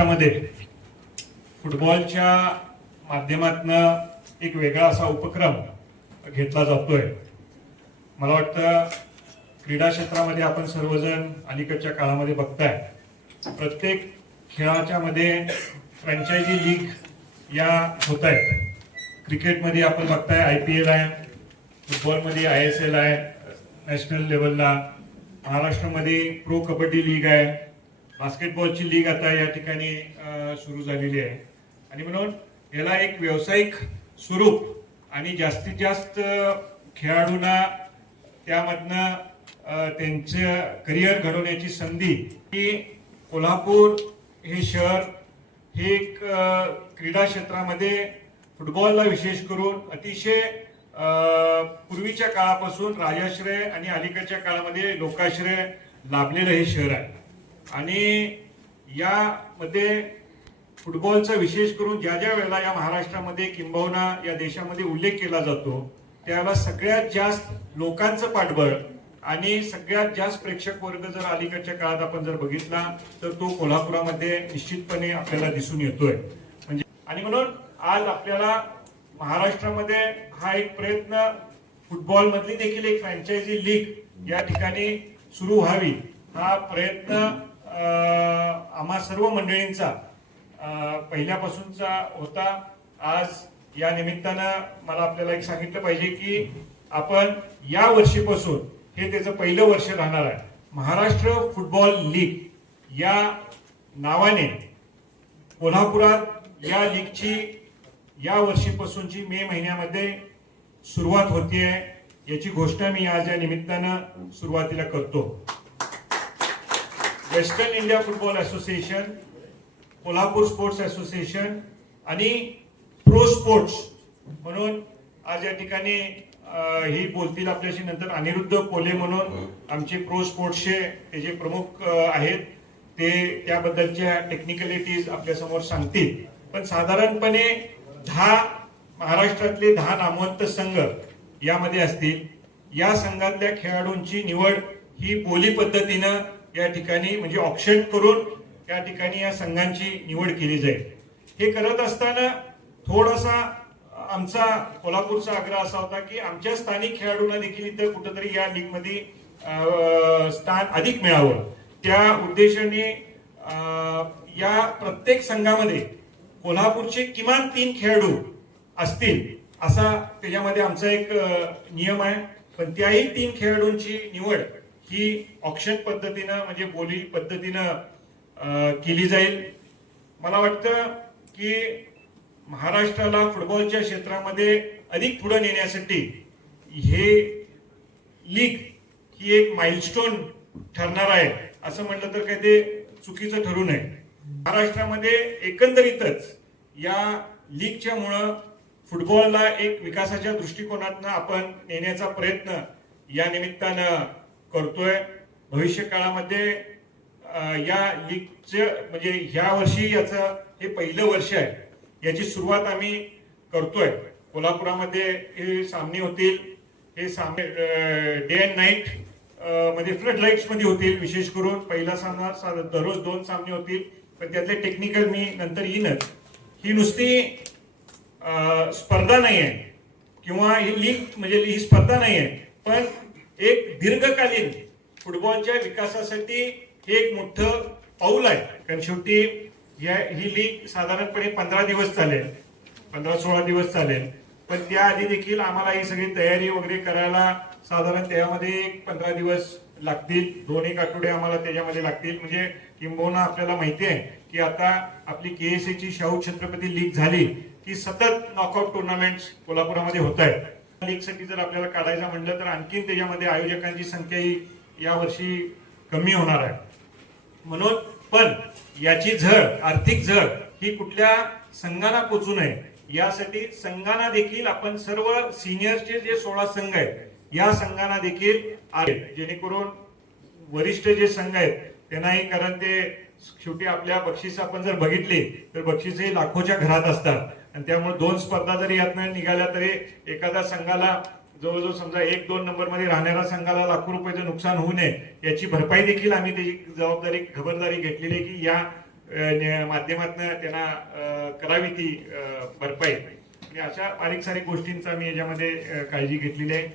महाराष्ट्रामध्ये फुटबॉलच्या माध्यमातनं एक वेगळा असा उपक्रम घेतला जातोय. मला वाटतं क्रीडा क्षेत्रामध्ये आपण सर्वजण अलीकडच्या काळामध्ये बघताय प्रत्येक खेळाच्या मध्ये फ्रँचायझी लीग या होत आहेत क्रिकेटमध्ये आपण बघताय आय पी एल आहे फुटबॉलमध्ये आय एस एल आहे नॅशनल लेवलला महाराष्ट्रामध्ये प्रो कबड्डी लीग आहे. बास्केटबॉलची लीग आता या ठिकाणी सुरू झालेली आहे. आणि म्हणून याला एक व्यावसायिक स्वरूप आणि जास्तीत जास्त खेळाडूंना त्यामधनं त्यांचं करिअर घडवण्याची संधी ही कोल्हापूर हे शहर हे एक क्रीडा क्षेत्रामध्ये फुटबॉलला विशेष करून अतिशय पूर्वीच्या काळापासून राजाश्रय आणि अलीकडच्या काळामध्ये लोकाश्रय लाभलेलं हे शहर आहे. आणि यामध्ये फुटबॉलचा विशेष करून ज्या ज्या वेळेला या महाराष्ट्रामध्ये किंबहुना या देशामध्ये उल्लेख केला जातो त्यावेळेला सगळ्यात जास्त लोकांचं पाठबळ आणि सगळ्यात जास्त प्रेक्षक वर्ग जर अलीकडच्या काळात आपण जर बघितला तर तो कोल्हापुरामध्ये निश्चितपणे आपल्याला दिसून येतोय. म्हणजे आणि म्हणून आज आपल्याला महाराष्ट्रामध्ये हा एक प्रयत्न फुटबॉलमधली देखील एक फ्रँचायझी लीग या ठिकाणी सुरू व्हावी हा प्रयत्न आम्हा सर्व मंडळींचा पहिल्यापासूनचा होता. आज या निमित्तानं मला आपल्याला एक सांगितलं पाहिजे की आपण या वर्षीपासून हे त्याचं पहिलं वर्ष राहणार आहे. महाराष्ट्र फुटबॉल लीग या नावाने कोल्हापुरात या लीगची या वर्षीपासूनची मे महिन्यामध्ये सुरुवात होतीये. याची घोषणा मी आज या निमित्तानं सुरुवातीला करतो. Western India Football Association Kolhapur Sports Association आणि प्रो स्पोर्ट्स म्हणून आज या ठिकाणी ही बोलतील आपल्याशी नंतर अनिरुद्ध कोले म्हणून आमचे प्रो स्पोर्ट्सचे ते जे प्रमुख आहेत ते त्याबद्दलच्या टेक्निकलिटीज आपल्यासमोर सांगतील. पण साधारणपणे दहा महाराष्ट्रातले दहा नामवंत संघ यामध्ये असतील. या संघातल्या खेळाडूंची निवड ही बोली पद्धतीनं या ठिकाणी म्हणजे ऑप्शन करून या ठिकाणी या संघांची निवड केली जाईल. हे करत असताना थोडासा आमचा कोल्हापूरचा आग्रह असा होता की आमच्या स्थानिक खेळाडूंना देखील इथं कुठंतरी या लीगमध्ये स्थान अधिक मिळावं. त्या उद्देशाने या प्रत्येक संघामध्ये कोल्हापूरचे किमान तीन खेळाडू असतील असा त्याच्यामध्ये आमचा एक नियम आहे. पण त्याही तीन खेळाडूंची निवड ही ऑप्शन पद्धतीनं म्हणजे बोली पद्धतीनं केली जाईल. मला वाटतं की महाराष्ट्राला फुटबॉलच्या क्षेत्रामध्ये अधिक पुढे नेण्यासाठी हे लीग ही एक माइलस्टोन ठरणार आहे असं म्हटलं तर काही ते चुकीचं ठरू नये. महाराष्ट्रामध्ये एकंदरीतच या लीगच्या मुळं फुटबॉलला एक विकासाच्या दृष्टिकोनातनं आपण नेण्याचा प्रयत्न या निमित्तानं करतोय. भविष्य काळामध्ये या लीगचं म्हणजे ह्या वर्षी याचं हे पहिलं वर्ष आहे. याची सुरुवात आम्ही करतोय. कोल्हापुरामध्ये हे सामने होतील. हे सामने डे अँड नाईटमध्ये फ्लड लाईट्समध्ये होतील विशेष करून. पहिला सामना सा- दररोज दोन सामने होतील. पण त्यातले टेक्निकल मी नंतर येईनच. ही नुसती स्पर्धा नाही आहे किंवा ही लीग म्हणजे ही स्पर्धा नाही आहे पण एक दीर्घकालीन फुटबॉलच्या विकासासाठी हे एक मोठं पाऊल आहे. कारण शेवटी या ही लीग साधारणपणे पंधरा दिवस चालेल पंधरा सोळा दिवस चालेल. पण त्याआधी देखील आम्हाला ही सगळी तयारी वगैरे करायला साधारण त्यामध्ये एक पंधरा दिवस लागतील. दोन एक आठवडे आम्हाला त्याच्यामध्ये लागतील. म्हणजे किंबहुना आपल्याला माहिती आहे की आता आपली के एस एची शाहू छत्रपती लीग झाली की सतत नॉकआउट टुर्नामेंट कोल्हापुरामध्ये होत आहेत. लीगसाठी जर आपल्याला काढायचं म्हणलं तर आणखीन त्याच्यामध्ये आयोजकांची संख्या ही यावर्षी कमी होणार आहे म्हणून पण याची झळ आर्थिक झळ ही कुठल्या संघाला पोचू नये यासाठी संघांना देखील आपण सर्व सिनियरचे जे सोळा संघ आहेत या संघांना देखील आहेत. जेणेकरून वरिष्ठ जे संघ आहेत त्यांनाही कारण ते शेवटी आपल्या बक्षीस आपण जर बघितली तर बक्षीस हे लाखोच्या घरात असतात आणि त्यामुळे दोन स्पर्धा जरी यातनं निघाल्या तरी एखाद्या संघाला जवळजवळ समजा एक दोन नंबरमध्ये राहणाऱ्या संघाला लाखो रुपयाचं नुकसान होऊ नये याची भरपाई देखील आम्ही त्याची जबाबदारी खबरदारी घेतलेली आहे की या माध्यमातून त्यांना करावी ती भरपाई. आणि अशा बारीक सारीक गोष्टींचा मी याच्यामध्ये काळजी घेतलेली आहे.